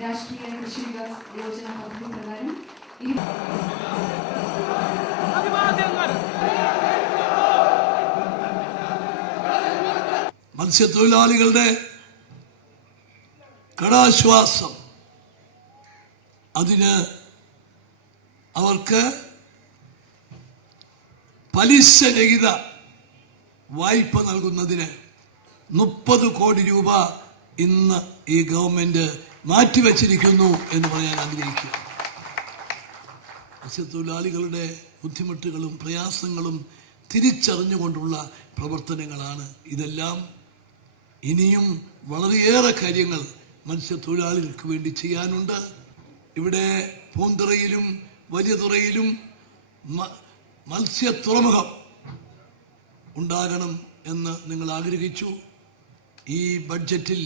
രാഷ്ട്രീയ കൃഷി വികാസ് യോജന പദ്ധതി പ്രകാരം മത്സ്യത്തൊഴിലാളികളുടെ കടാശ്വാസം, അതിന് അവർക്ക് പലിശരഹിത വായ്പ നൽകുന്നതിന് 30 കോടി രൂപ ഇന്ന് ഈ ഗവൺമെന്റ് മാറ്റിവെച്ചിരിക്കുന്നു എന്ന് പറയാൻ ആഗ്രഹിക്കുക. മത്സ്യത്തൊഴിലാളികളുടെ ബുദ്ധിമുട്ടുകളും പ്രയാസങ്ങളും തിരിച്ചറിഞ്ഞുകൊണ്ടുള്ള പ്രവർത്തനങ്ങളാണ് ഇതെല്ലാം. ഇനിയും വളരെയേറെ കാര്യങ്ങൾ മത്സ്യത്തൊഴിലാളികൾക്ക് വേണ്ടി ചെയ്യാനുണ്ട്. ഇവിടെ പൂന്തുറയിലും വലിയതുറയിലും മത്സ്യ തുറമുഖം ഉണ്ടാകണം എന്ന് നിങ്ങൾ ആഗ്രഹിച്ചു. ഈ ബഡ്ജറ്റിൽ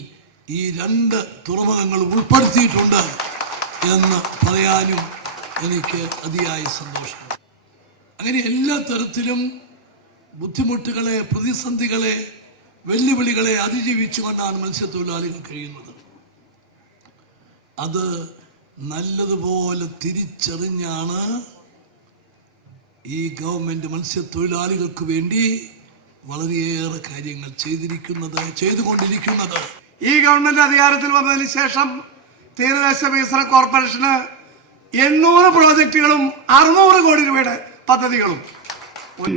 ഈ 2 തുറമുഖങ്ങൾ ഉൾപ്പെടുത്തിയിട്ടുണ്ട് എന്ന് പറയാനും എനിക്ക് അതിയായ സന്തോഷമുണ്ട്. അങ്ങനെ എല്ലാ തരത്തിലും ബുദ്ധിമുട്ടുകളെ, പ്രതിസന്ധികളെ, വെല്ലുവിളികളെ അതിജീവിച്ചുകൊണ്ടാണ് മത്സ്യത്തൊഴിലാളികൾ കഴിയുന്നത്. അത് നല്ലതുപോലെ തിരിച്ചറിഞ്ഞാണ് ഈ ഗവൺമെന്റ് മത്സ്യത്തൊഴിലാളികൾക്ക് വേണ്ടി വളരെയേറെ കാര്യങ്ങൾ ചെയ്തുകൊണ്ടിരിക്കുന്നത്. ഈ ഗവൺമെന്റ് അധികാരത്തിൽ വന്നതിന് ശേഷം തീരദേശ വികസന കോർപ്പറേഷന് 800 പ്രോജക്റ്റുകളും 600 കോടി രൂപയുടെ പദ്ധതികളും,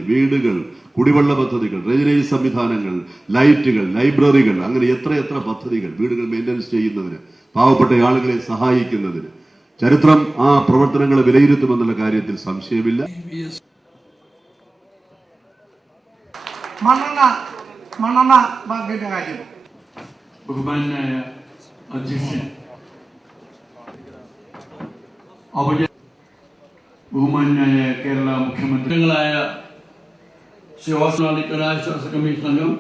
വീടുകൾ, കുടിവെള്ള പദ്ധതികൾ, ഡ്രെയിനേജ് സംവിധാനങ്ങൾ, ലൈറ്റുകൾ, ലൈബ്രറികൾ, അങ്ങനെ എത്ര പദ്ധതികൾ വീടുകൾ മെയിൻ്റനൻസ് ചെയ്യുന്നതിന്, പാവപ്പെട്ട ആളുകളെ സഹായിക്കുന്നതിന്. ചരിത്രം ആ പ്രവർത്തനങ്ങളെ വിലയിരുത്തുമെന്നുള്ള കാര്യത്തിൽ സംശയമില്ല. മണ്ണെണ്ണ ബാങ്കിന്റെ കാര്യം ബഹുമാനായ അധ്യക്ഷൻ, ബഹുമാനായ കേരള മുഖ്യമന്ത്രികളായ ശിവസേന കലാശ്വാസ കമ്മീഷൻ അംഗം